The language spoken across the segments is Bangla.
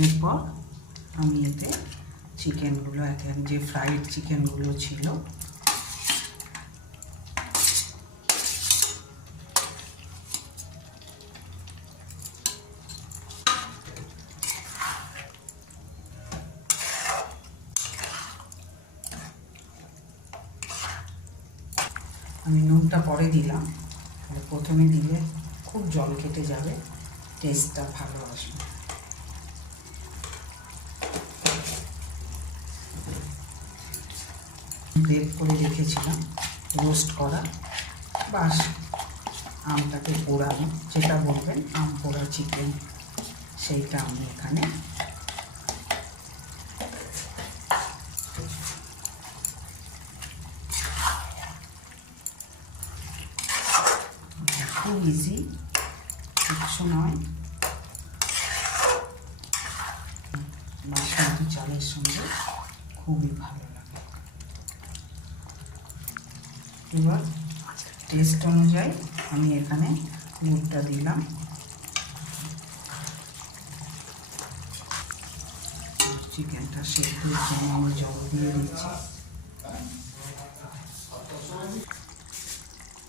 এরপর আমি এতে চিকেনগুলো যে ফ্রাইড চিকেনগুলো ছিল আমি নুনটা পরে দিলাম, প্রথমে দিলে খুব জল কেটে যাবে, টেস্টটা ভালো আসবে। বেক করে রেখেছিলাম রোস্ট করা বা আমটাকে পোড়ানো, যেটা বলবেন, আম পোড়া চিকেন, সেইটা আমি এখানে খুব ইজি, কিচ্ছু নয়। বাসমতি চালের সঙ্গে খুবই ভালো লাগে। এবার টেস্ট অনুযায়ী আমি এখানে গুড়টা দিলাম, চিকেনটা সেদ্ধর জন্য আমি জল দিয়ে দিচ্ছি।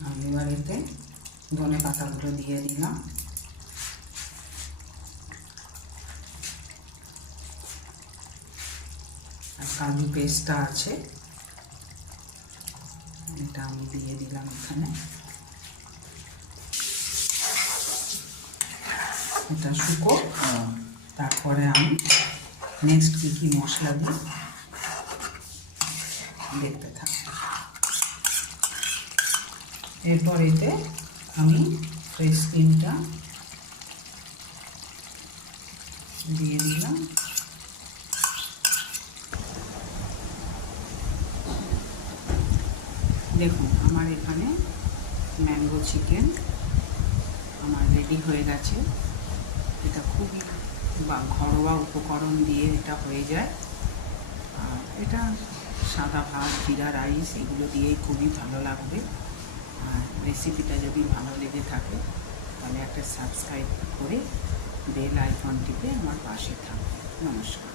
আমি এবার এতে ধনে পাতাগুলো দিয়ে দিলাম, আর কাজু পেস্টটা আছে এটা আমি দিয়ে দিলাম এখানে। এটা শুকো, তারপরে আমি নেক্সট কী মশলা দিই দেখতে থাকি। এরপর এতে আমি ফ্রেশ ক্রিমটা দিয়ে দিলাম, দেখুন আমার এখানে ম্যাঙ্গো চিকেন আমার রেডি হয়ে গেছে। এটা খুবই ঘরোয়া উপকরণ দিয়ে এটা হয়ে যায়, আর এটা সাদা ভাত, জিরা রাইস এগুলো দিয়েই খুবই ভালো লাগবে। আর রেসিপিটা যদি ভালো লেগে থাকে তাহলে একটা সাবস্ক্রাইব করে বেল আইকন টিপে আমার পাশে থাকবে। নমস্কার।